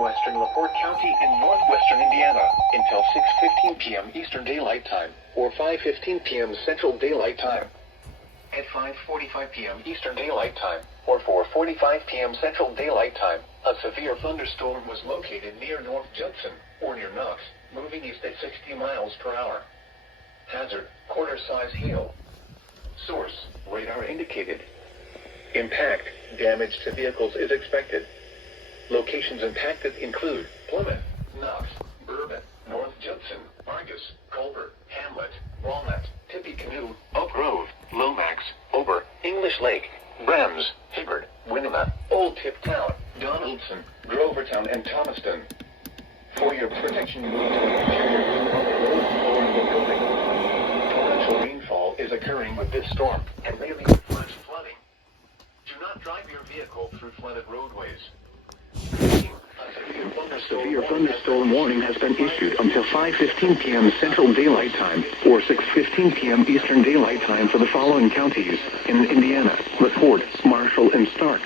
southwestern LaPorte County in northwestern Indiana until 6:15 p.m. Eastern Daylight Time or 5:15 p.m. Central Daylight Time. At 5:45 p.m. Eastern Daylight Time or 4:45 p.m. Central Daylight Time, a severe thunderstorm was located near North Judson or near Knox, moving east at 60 miles per hour. Hazard, quarter-size hail. Source, radar indicated. Impact, damage to vehicles is expected. Locations impacted include Plymouth, Knox, Bourbon, North Judson, Argus, Culver, Hamlet, Walnut, Tippecanoe, Oak Grove, Lomax, Ober, English Lake, Brems, Hibbard, Winona, Old Tip Town, Donaldson, Grovertown, and Thomaston. For your protection, move to an interior room on the road floor of the building. Torrential rainfall is occurring with this storm and may lead to flash flooding. Do not drive your vehicle through flooded roadways. A severe thunderstorm warning has been issued until 5:15 p.m. Central Daylight Time or 6:15 p.m. Eastern Daylight Time for the following counties in Indiana: LaPorte, Marshall, and Stark.